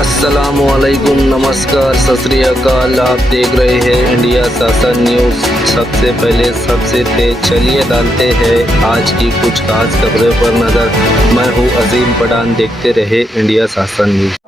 अस्सलामुअलैकुम, नमस्कार, सत श्री अकाल। आप देख रहे हैं इंडिया शासन न्यूज़। सबसे पहले सबसे तेज चलिए डालते हैं आज की कुछ खास खबरों पर नज़र। मैं हूं अजीम पठान, देखते रहे इंडिया शासन न्यूज़।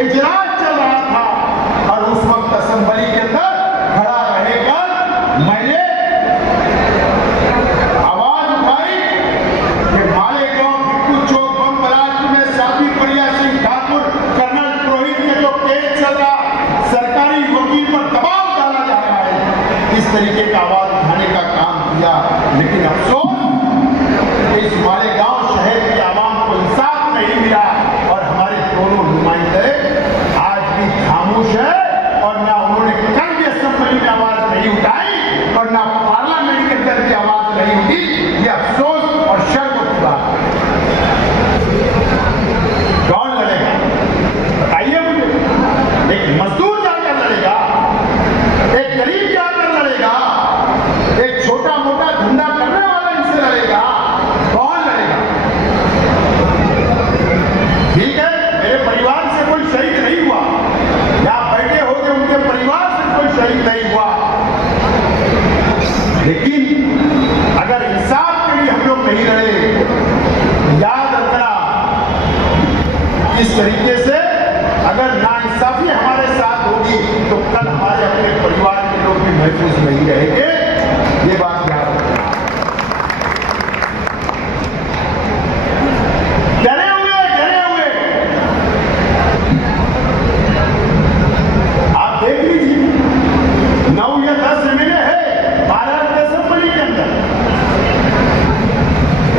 इजलास चल रहा था और उस वक्त असेंबली के अंदर खड़ा रहेगा मैंने आवाज उठाई कि मालेगांव भिक्खू चौक बम ब्लास्ट में साथी प्रिया सिंह ठाकुर कर्नल पुरोहित के जो केस चल रहा सरकारी वकील पर दबाव डाला जा रहा है, इस तरीके का आवाज उठाने का काम किया। लेकिन अफसोस इस मालेगांव शहर की आवाम को इंसाफ नहीं मिला और हमारे दोनों नुमाइंदे आज भी खामोश है और ना उन्होंने कल भी असेंबली में आवाज नहीं उठाई और ना पार्लियामेंट के अंदर भी आवाज नहीं उठी। ये अफसोस और शर्म की बात है। कौन लड़ेगा बताइए मुझे? एक मजदूर जाकर लड़ेगा, एक गरीब जाकर लड़ेगा, एक छोटा मोटा धंधा करने वाला इनसे लड़ेगा? कौन लड़ेगा? ठीक है, मेरे परिवार से कोई शहीद नहीं हुआ या बैठे हो गए उनके परिवार से कोई शहीद नहीं हुआ, लेकिन अगर इंसाफ के लिए हम लोग नहीं लड़े, याद रखना इस तरीके से अगर नाइंसाफी हमारे साथ होगी तो कल हमारे अपने परिवार के लोग भी महफूज नहीं रहेंगे। ये बात याद रखना। डरे हुए आप देख लीजिए 9 या 10 एमएलए है महाराष्ट्र असेंबली के अंदर,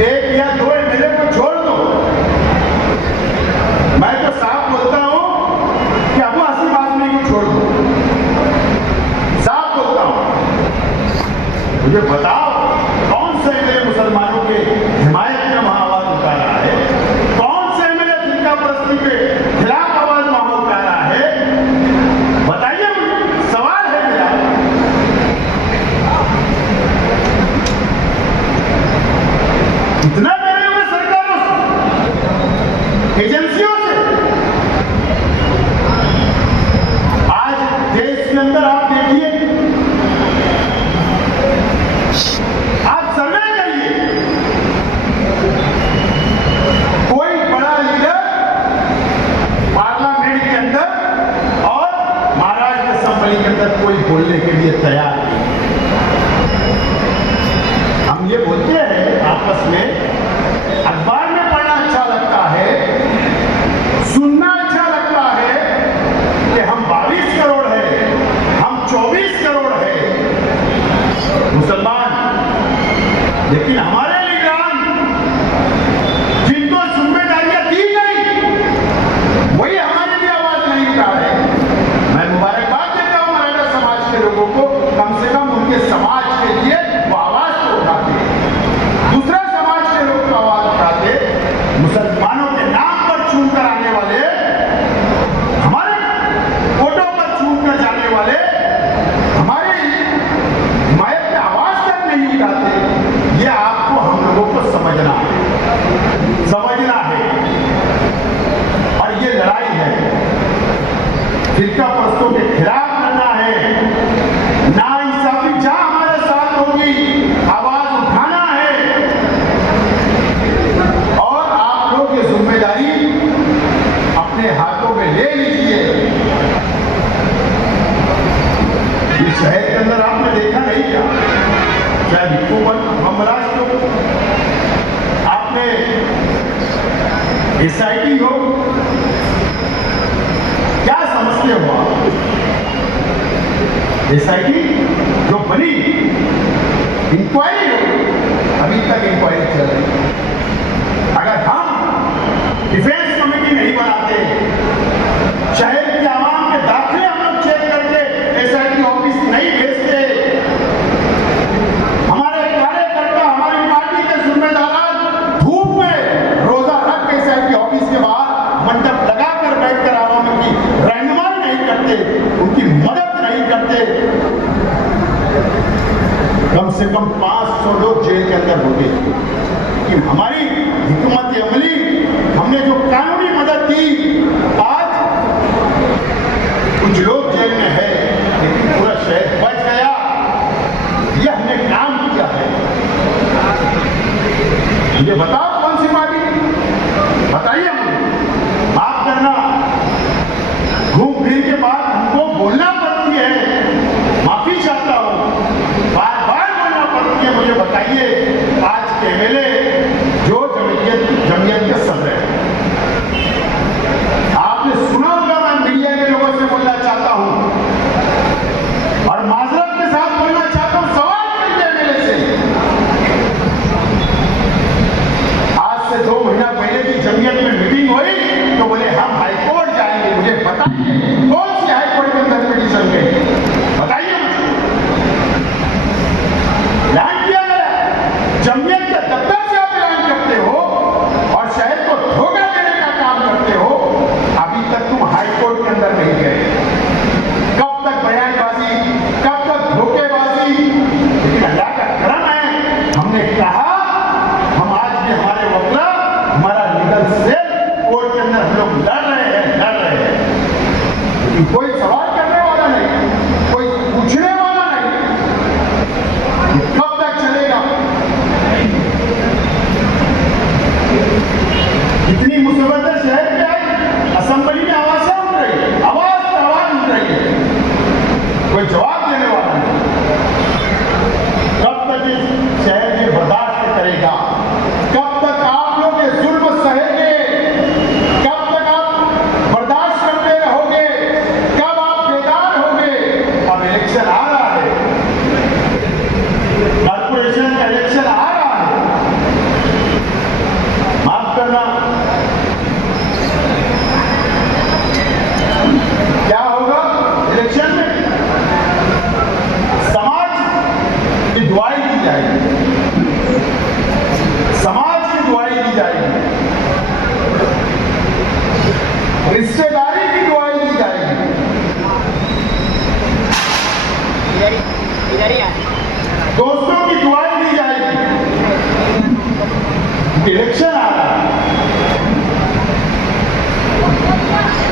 1 या 2 एमएलए को छोड़ दो। मैं तो साफ बोलता हूं कि अबू आसिफ आजमी को छोड़ दो, साफ बोलता हूं। मुझे बताओ कौन से एमएलए मुसलमानों के हिमायत में वहां आवाज उठा रहा है? कौन से एमएलए फिरका परस्ती के खिलाफ आवाज वहां उठा रहा है? बताइए मुझे, सवाल है मेरा। इतना डरे हुए सरकारों से, एजेंसियों से। आज देश के अंदर आप देखिए, आप सर्वे करिए, कोई बड़ा लीडर पार्लियामेंट के अंदर और महाराष्ट्र असेंबली के अंदर कोई बोलने के लिए तैयार नहीं। हम ये बोलते हैं आपस में, अखबार में पढ़ना अच्छा लगता है, सुनना अच्छा लगता है कि हम 22 करोड़ है, हम 24 करोड़ है मुसलमान, लेकिन हमारे लीडरान जिनको जिम्मेदारियां दी गई वही हमारे लिए आवाज नहीं उठा रहे। मैं मुबारकबाद देता हूं मराठा समाज के लोगों को, कम से कम उनके समाज के लिए वो आवाज तो उठाते, दूसरा समाज के लोग तो आवाज उठाते। मुसलमानों के नाम पर चूम कर आने वाले, हमारे वोटों पर चूम कर जाने वाले, हमारे हिमायत में आवाज तक नहीं उठाते। ये आपको हम लोगों को समझना है और ये लड़ाई है, फिरका परस्तों के खिलाफ लड़ना है। नाइंसाफी जहां हमारे साथ होगी आवाज उठाना है और आप लोग ये जिम्मेदारी अपने हाथों में ले लीजिए। इस शहर के अंदर आपने देखा नहीं क्या, चाहे भिक्खू बम ब्लास्ट हो, आपने एसआईटी हो, क्या समझते हो आप? एसआईटी जो बनी, इंक्वायरी हो, अभी तक इंक्वायरी चल रही है। अगर हम डिफेंस कमेटी नहीं बनाते, शहर के आवाम के दाखिले हम लोग चेक करके एसआईटी ऑफिस नहीं भेजते, हमारे कार्यकर्ता हमारी पार्टी के जिम्मेदार धूप में रोजा रख के एसआईटी ऑफिस के बाहर मंडप लगाकर बैठकर आवाम की रहनुमाई नहीं करते, उनकी मदद नहीं करते, कम से कम 500 लोग जेल के अंदर होते कि हमारी हुकूमत अमली, हमने जो कानूनी मदद दी, आज कुछ लोग जेल में है लेकिन पूरा शहर बच गया। ये हमने काम किया है। मुझे बताओ कौन सी पार्टी, बताइए मुझे। माफ करना, घूम फिर के बाद हमको बोलना पड़ती है, माफी चाहता हूं, बार बार बोलना पड़ती है। मुझे बताइए आज के एमएलए जो जमीयत के सदर है, आपने सुना होगा, मैं मीडिया के लोगों से बोलना चाहता हूं और माजरत के साथ बोलना चाहता हूं, सवाल करिए एमएलए से। आज से 2 महीना पहले की जमीयत में मीटिंग हुई तो बोले हम हाईकोर्ट जाएंगे। मुझे बताइए कौन सी हाईकोर्ट के अंदर पिटीशन गई, बताइए मुझे। ऐलान किया गया, जमीयत के दफ्तर से आप ऐलान करते हो और शहर को धोखा देने का काम करते हो। अभी तक तुम हाईकोर्ट के अंदर नहीं गए, कब तक बयानबाजी, कब तक धोखेबाजी। लेकिन अल्लाह का करम है, हमने कहा हम आज भी हमारे वकला, हमारा लीगल सेल कोर्ट के अंदर हम लोग लड़ रहे हैं। कोई सवाल करने वाला नहीं, कोई पूछने वाला नहीं। कब तक चलेगा? इतनी मुसीबतें शहर में आई, असेंबली में आवाजें उठ रही है, आवाज उठ रही है, कोई जवाब देने वाला नहीं। कब तक इस शहर में बर्दाश्त करेगा? कब तक आप लोग ये जुल्म सहेंगे? कब तक आप बर्दाश्त करते रहोगे? कब आप बेदार होंगे? अब इलेक्शन आ रहा है, कॉर्पोरेशन का इलेक्शन आ रहा है। माफ करना, क्या होगा इलेक्शन में? समाज की दुआई दी जाएगी, समाज की दुआई दी जाएगी, रिश्तेदारी की दुआई दी जाएगी, दोस्तों की दुआई दी जाएगी। इलेक्शन आ रहा है,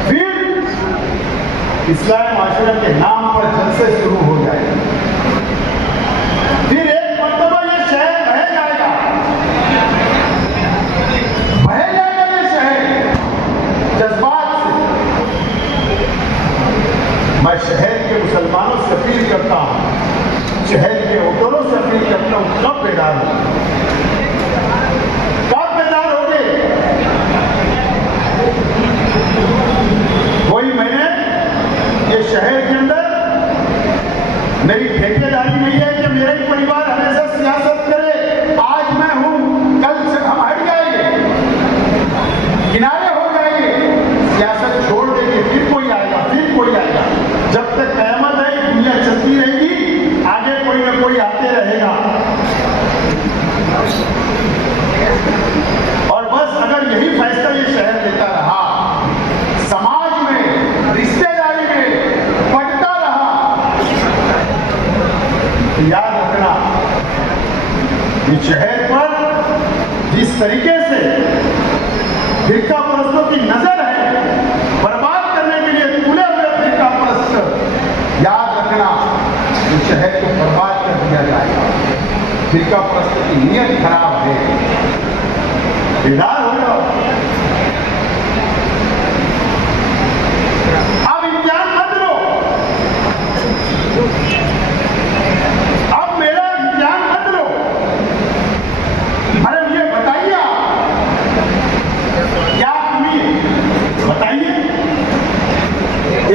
फिर इस्लामी माशरा के नाम पर जलसे शुरू हो जाएगा। फिर एक मरतबा ये शहर बह जाएगा ये शहर जज्बात से। मैं शहर के मुसलमानों से अपील करता हूं, शहर के वोटरों से अपील करता हूं, कब बेदार हो, कब बेदार होगे? कोई मैंने ये शहर के अंदर मेरी ठेकेदारी नहीं है कि मेरा ही परिवार हमेशा सियासत करे। आज मैं हूं, कल से हम हट जाएंगे, किनारे हो जाएंगे, सियासत छोड़ देंगे, फिर कोई आएगा, फिर कोई आएगा। जब तक कयामत है दुनिया चलती रहेगी, आगे कोई ना कोई आते रहेगा। और बस अगर यही फैसला ये शहर लेता रहा, समाज में, रिश्तेदारी में बढ़ता रहा, तो याद रखना ये शहर पर जिस तरीके से फिरका परस्तों की नजर है, बर्बाद करने के लिए खुले हुए फिरका परस्त, याद रखना इस शहर को बर्बाद कर दिया जाएगा। फिरका परस्त की नीयत खराब है, बेदार हो जाओ। अब इम्तिहान मत लो, अब मेरा इम्तिहान मत लो। अरे मुझे बताइए, क्या तुम्हें बताइए,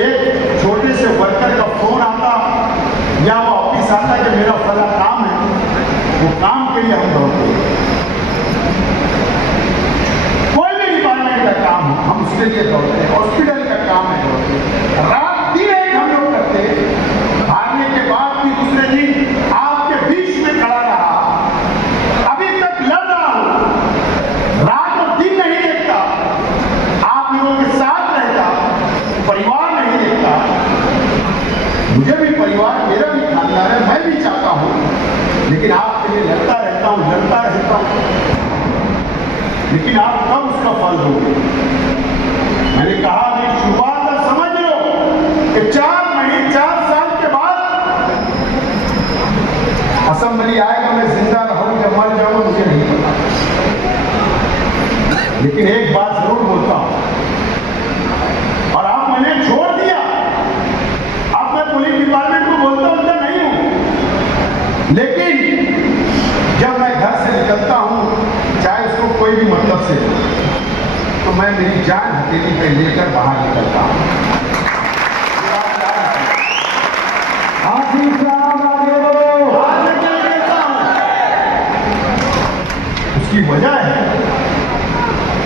एक छोटे से वर्कर का फोन आता या वो ऑफिस आता कि मेरा फला काम है, वो काम के लिए हम दौड़ते हैं। कोई भी डिपार्टमेंट का काम हो, हम उसके लिए दौड़ते हैं। हॉस्पिटल का काम है, दौड़ते हैं। रात दिन एक हम लोग करते हैं। भागने के बाद भी दूसरे दिन आपके बीच में खड़ा रहा, अभी तक लड़ रहा हूं, रात और दिन नहीं देखता, आप लोगों के साथ रहता, परिवार नहीं देखता। मुझे भी परिवार, मेरा भी खानदान है, मैं भी चाहता हूं, लेकिन आपके लिए लड़ता रहता हूं, लेकिन आप कब उसका फल दोगे? मैंने कहा कि शुरुआत तक समझ लो कि 4 साल के बाद असेंबली आएगा, मैं जिंदा रहूं या मर जाऊं मुझे नहीं पता, लेकिन एक बात जरूर बोलता हूं, और आप मैंने छोड़ दिया मैं मेरी जान हथेली पे लेकर बाहर निकलता हूं। उसकी वजह है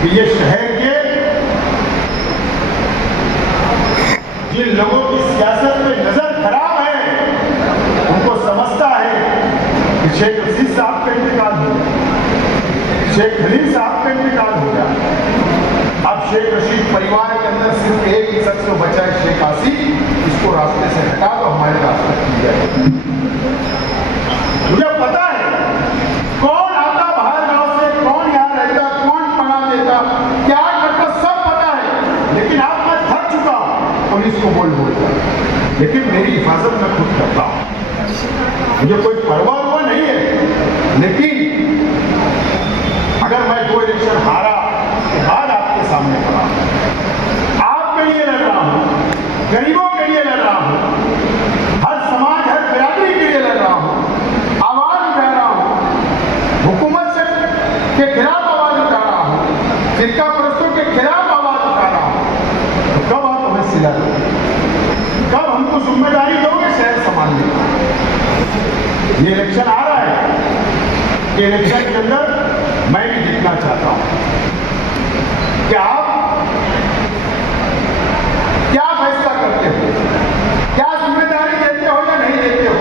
कि ये शहर के जिन लोगों की सियासत में नजर खराब है, उनको समझता है कि शेख रशीद साहब का इंतकाल हो गया, शेख खलील साहब का इंतकाल हो गया, अब शेख रशीद परिवार के अंदर सिर्फ एक ही शख्स बचा है, शेख आसिफ, इसको रास्ते से हटा दो, हमारे रास्ते की जाए। मुझे पता है कौन आता बाहर गांव से, कौन यहाँ रहता, कौन पढ़ा देता, क्या करता, सब पता है, लेकिन आप मैं थक चुका हूं पुलिस को बोलकर, लेकिन मेरी हिफाजत मैं खुद करता हूं। मुझे कोई परवाह हुआ नहीं है, लेकिन अगर मैं 2 इलेक्शन हारा के बाद आपके सामने खड़ा, आपके लिए लड़ रहा हूं, गरीबों के लिए लड़ रहा हूं, हर समाज, हर बिरादरी के लिए लड़ रहा हूं, आवाज उठा रहा हूं, हुकूमत से के खिलाफ आवाज उठा रहा हूं, फिरका परस्तों के खिलाफ आवाज उठा रहा हूं, तो कब आप हमें सिला दोगे? कब हमको जिम्मेदारी दोगे शहर संभालने की? ये इलेक्शन आ रहा है, कि इलेक्शन के अंदर मैं भी जीतना चाहता हूं। क्या आप क्या फैसला करते हो? क्या जिम्मेदारी देते हो या नहीं देते हो?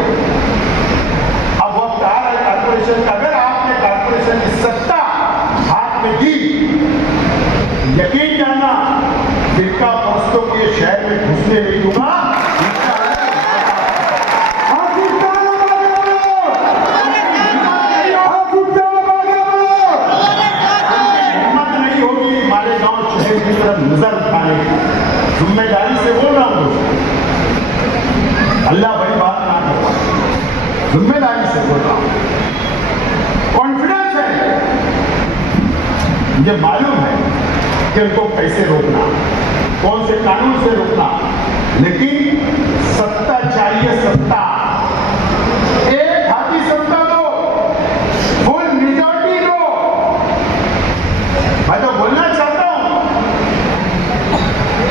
अब वक्त आ रहा है कारपोरेशन का, अगर आपने कारपोरेशन की सत्ता हाथ में दी, यकीन जानना फिरका परस्तों को ये शहर में घुसने नहीं दूंगा। नजर उठाने की जिम्मेदारी से बोल रहा हूं, अल्लाह बड़ी बात ना करवा, जिम्मेदारी से बोल रहा हूं, कॉन्फिडेंस है, मुझे मालूम है कि उनको कैसे रोकना, कौन से कानून से रोकना, लेकिन सत्ता चाहिए, सत्ता एक हाथी सत्ता दो, फुल मेजॉरिटी दो। मैं तो बोलना चाहता हूं,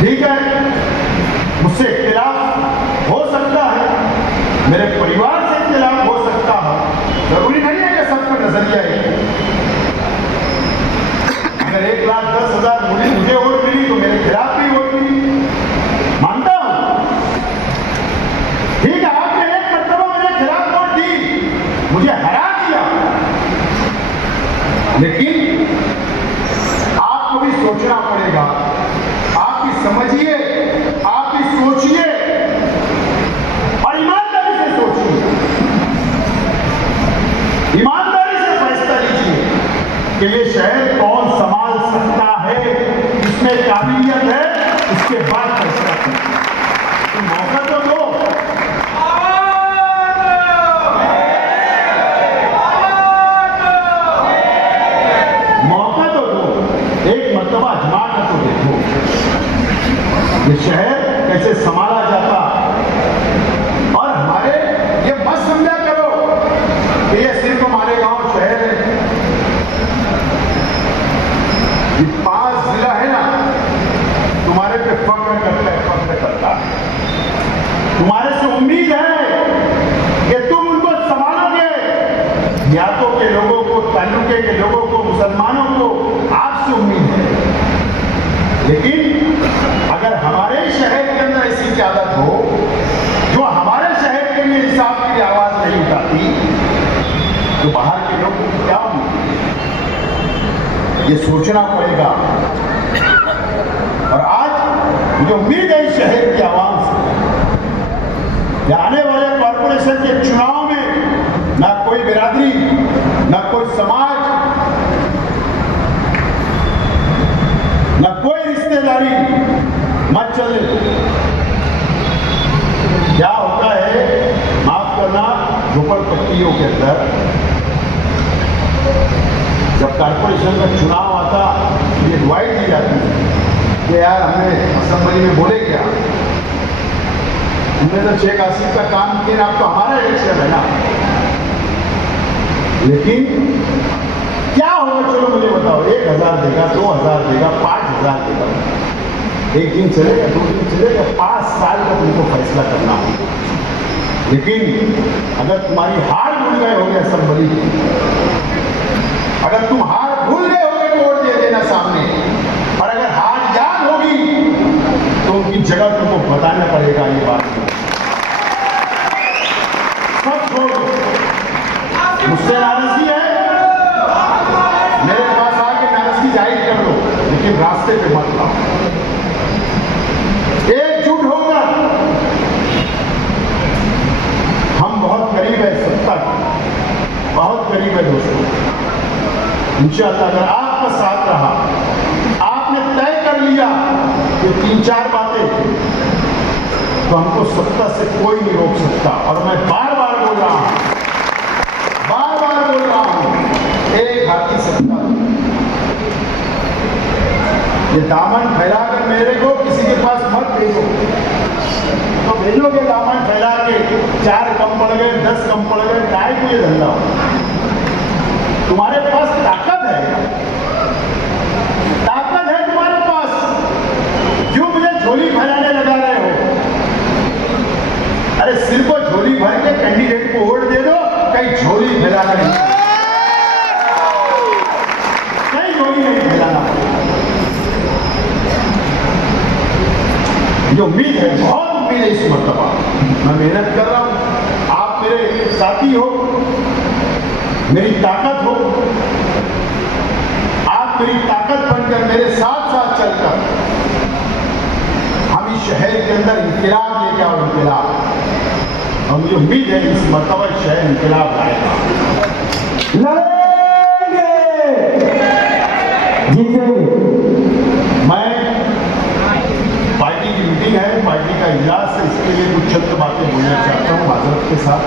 ठीक है, मुझसे इख्तिलाफ हो सकता है, मेरे परिवार से इख्तिलाफ हो सकता है, जरूरी नहीं है कि सबका नजरिया है। अगर 1,10,000 मुझे वोट मिली तो मेरे खिलाफ भी वोट मिली, मानता हूं, ठीक है, आपने एक मरतबा मेरे खिलाफ वोट दी, मुझे हरा दिया, लेकिन आपको भी सोचना पड़ेगा, समझिए, आप भी सोचिए और ईमानदारी से सोचिए, ईमानदारी से फैसला लीजिए कि ये शहर कौन संभाल सकता है, इसमें काबिलियत है, इसके बाद फैसला करें। तो मौका तो दो, मौका तो दो, एक मरतबा आजमा कर तो देखो ये शहर कैसे संभाला जाता, और हमारे ये मत समझा करो कि ये सिर्फ हमारे गांव शहर है, ये 5 जिला है ना, तुम्हारे पे फख्र करता है, तुम्हारे से उम्मीद है कि तुम उनको संभालोगे, यादों के लोगों को, ताल्लुके के लोगों को, मुसलमानों को आपसे उम्मीद है, लेकिन अगर हमारे शहर के अंदर ऐसी क्यादत हो जो हमारे शहर के लिए इंसाफ के लिए आवाज नहीं उठाती, तो बाहर के लोग क्या होंगे, ये सोचना पड़ेगा। और आज मुझे उम्मीद है इस शहर की आवाम से, आने वाले कॉर्पोरेशन के चुनाव में ना कोई बिरादरी, ना कोई समाज, ना कोई रिश्तेदारी मत चले। क्या होता है, माफ करना, झोपड़पट्टियों के अंदर जब कॉर्पोरेशन का चुनाव आता, ये दुआई दी जाती है कि यार हमें असेंबली में बोले क्या, हमने तो शेख आसिफ का काम किया, अब तो हमारा इलेक्शन है ना। लेकिन क्या होगा होगा, चलो मुझे बताओ, 1000 देगा, 2000 देगा, 5000 देगा, एक दिन चलेगा, 2 दिन चलेगा, 5 साल का तुमको फैसला करना होगा। लेकिन अगर तुम्हारी हार भूल गए होगे असेंबली, अगर तुम हार भूल गए होगे तो वोट दे देना सामने, और अगर हार याद होगी तो उनकी जगह तुमको बताना पड़ेगा। ये बात सब छोड़ दो, मुझसे नाराजगी है, मेरे पास आके नाराजगी जाहिर कर लो, लेकिन रास्ते पे मत लाओ। एकजुट होकर हम बहुत करीब है सत्ता के, बहुत करीब है दोस्तों। इंशाअल्लाह अगर आपका साथ रहा, आपने तय कर लिया ये 3-4 बातें, तो हमको सत्ता से कोई नहीं रोक सकता। और मैं बार बार बोल रहा हूं, एक हाथी सत्ता। ये दामन फैलाकर मेरे को किसी के पास मत भेजो, तो भेजोगे दामन फैला के 4 कम पड़ गए, 10 कम पड़ गए, काय को ये धंधा हो? तुम्हारे पास ताकत है, ताकत है तुम्हारे पास, जो मुझे झोली फैलाने लगा रहे हो। अरे सिर को झोली भर के कैंडिडेट को वोट दे दो, कहीं झोली फैलाना नहीं, कहीं झोली नहीं फैलाना। जो उम्मीद है, बहुत उम्मीद है इस मरतबा, मैं मेहनत कर रहा हूं, आप मेरे साथी हो, मेरी ताकत हो, आप मेरी ताकत बनकर मेरे साथ साथ चलकर हम इस शहर के अंदर इंकलाब लेके आओ, इंकलाब। और मुझे उम्मीद है इस मरतबा शहर इंकलाब लाएगा, लड़ेंगे, जीतेंगे। मैं पार्टी की मीटिंग है, पार्टी का इजलास है, इसके लिए कुछ चंद बातें बोलना चाहता हूँ माजरत के साथ।